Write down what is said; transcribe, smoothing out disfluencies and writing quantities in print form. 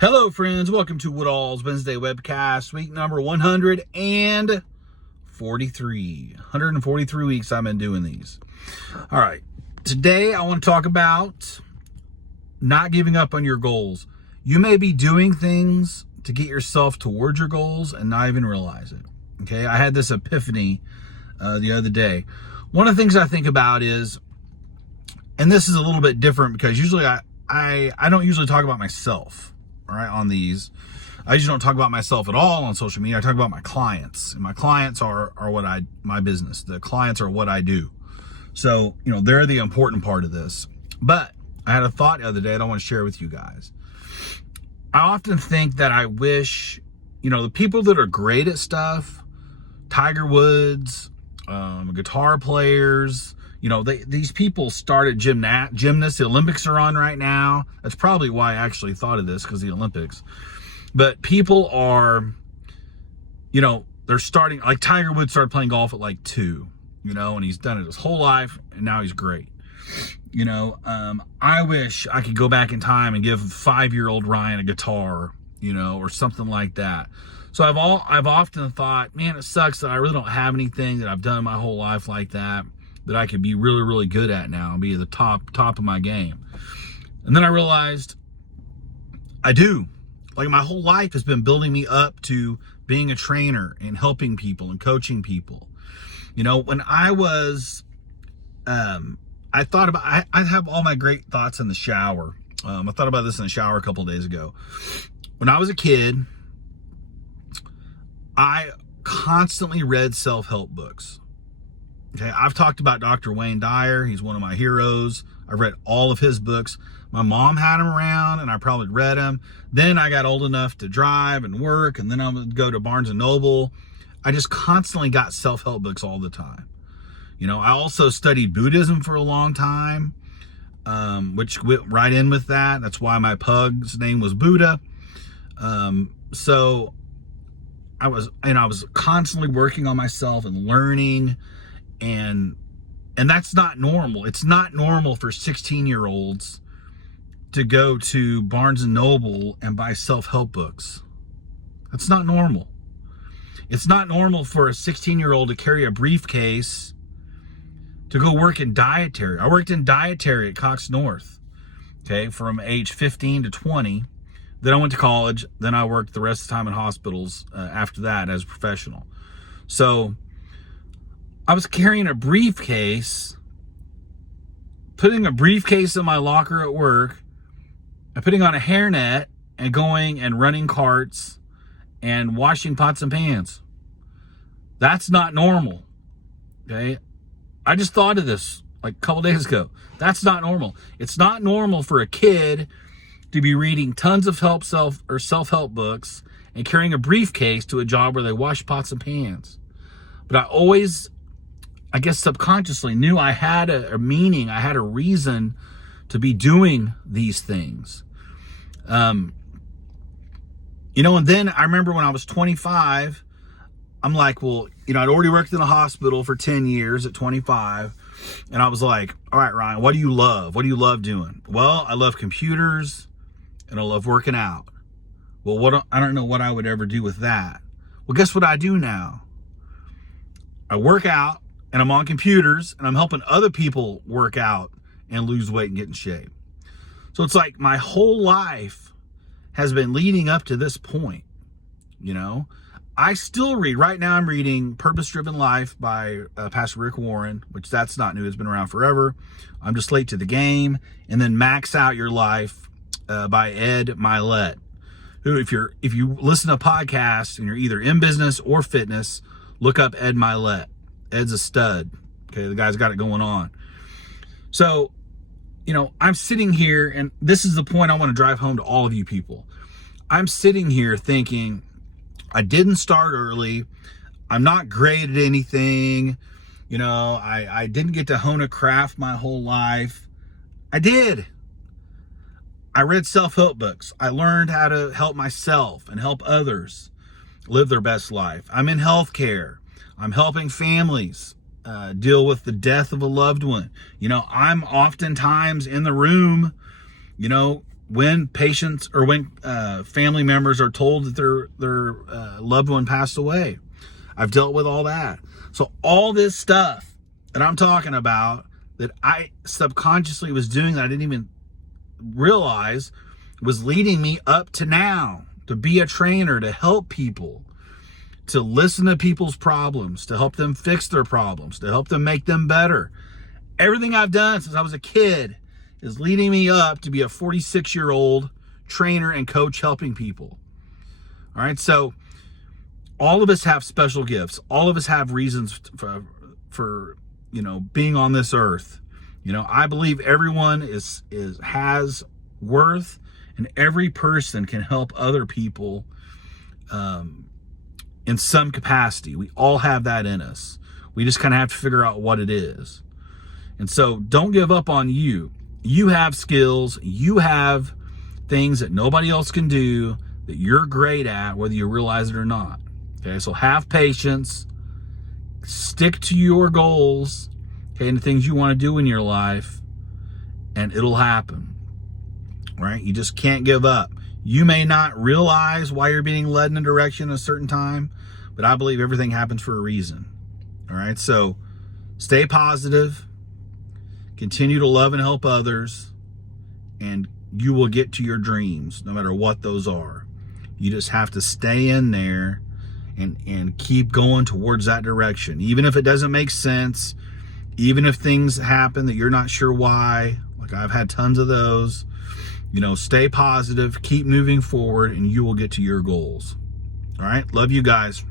Hello, friends. Welcome to Woodall's Wednesday Webcast, week number 143. 143 weeks I've been doing these. All right. Today, I want to talk about not giving up on your goals. You may be doing things to get yourself towards your goals and not even realize it. Okay. I had this epiphany the other day. One of the things I think about is, and this is a little bit different because usually I don't usually talk about myself. All right, on these, I usually don't talk about myself at all on social media. I talk about my clients, and my clients are my business. The clients are what I do. So, they're the important part of this. But I had a thought the other day that I want to share with you guys. I often think that I wish, the people that are great at stuff, Tiger Woods, guitar players, these people started gymnasts. The Olympics are on right now. That's probably why I actually thought of this, because the Olympics. But people are, they're starting, like Tiger Woods started playing golf at like 2, and he's done it his whole life, and now he's great. I wish I could go back in time and give 5-year-old Ryan a guitar, or something like that. So I've often thought, man, it sucks that I really don't have anything that I've done my whole life like that I could be really, really good at now and be at the top of my game. And then I realized I do. Like, my whole life has been building me up to being a trainer and helping people and coaching people. When I was, I thought about, I have all my great thoughts in the shower. I thought about this in the shower a couple of days ago. When I was a kid, I constantly read self-help books. Okay, I've talked about Dr. Wayne Dyer. He's one of my heroes. I've read all of his books. My mom had him around, and I probably read them. Then I got old enough to drive and work, and then I would go to Barnes & Noble. I just constantly got self-help books all the time. I also studied Buddhism for a long time, which went right in with that. That's why my pug's name was Buddha. So I was constantly working on myself and learning. And that's not normal. It's not normal for 16-year-olds to go to Barnes & Noble and buy self-help books. That's not normal. It's not normal for a 16-year-old to carry a briefcase to go work in dietary. I worked in dietary at Cox North, okay, from age 15 to 20. Then I went to college. Then I worked the rest of the time in hospitals after that as a professional. So I was carrying a briefcase, putting a briefcase in my locker at work, and putting on a hairnet and going and running carts and washing pots and pans. That's not normal. Okay? I just thought of this like a couple days ago. That's not normal. It's not normal for a kid to be reading tons of self-help books and carrying a briefcase to a job where they wash pots and pans. But I always, I guess subconsciously, knew I had a meaning, I had a reason to be doing these things. And then I remember when I was 25, I'm like, well, I'd already worked in a hospital for 10 years at 25. And I was like, all right, Ryan, what do you love? What do you love doing? Well, I love computers and I love working out. Well, I don't know what I would ever do with that. Well, guess what I do now? I work out, and I'm on computers, and I'm helping other people work out and lose weight and get in shape. So it's like my whole life has been leading up to this point. I still read. Right now I'm reading Purpose Driven Life by Pastor Rick Warren, which that's not new. It's been around forever. I'm just late to the game. And then Max Out Your Life by Ed Milet, who, if you listen to podcasts and you're either in business or fitness, look up Ed Milet. Ed's a stud. Okay, the guy's got it going on. So, I'm sitting here, and this is the point I want to drive home to all of you people. I'm sitting here thinking, I didn't start early. I'm not great at anything. I didn't get to hone a craft my whole life. I did. I read self-help books. I learned how to help myself and help others live their best life. I'm in healthcare. I'm helping families deal with the death of a loved one. I'm oftentimes in the room, when patients or when family members are told that their loved one passed away. I've dealt with all that. So all this stuff that I'm talking about that I subconsciously was doing that I didn't even realize was leading me up to now, to be a trainer, to help people, to listen to people's problems, to help them fix their problems, to help them make them better. Everything I've done since I was a kid is leading me up to be a 46-year-old trainer and coach helping people. All right, so all of us have special gifts. All of us have reasons for being on this earth. I believe everyone has worth, and every person can help other people in some capacity. We all have that in us. We just kind of have to figure out what it is. And so don't give up on you. You have skills. You have things that nobody else can do that you're great at, whether you realize it or not. Okay, so have patience. Stick to your goals, okay, and the things you want to do in your life, and it'll happen. Right? You just can't give up. You may not realize why you're being led in a direction at a certain time, but I believe everything happens for a reason. All right, so stay positive. Continue to love and help others, and you will get to your dreams, no matter what those are. You just have to stay in there and keep going towards that direction. Even if it doesn't make sense, even if things happen that you're not sure why, like I've had tons of those, stay positive, keep moving forward, and you will get to your goals. All right, love you guys.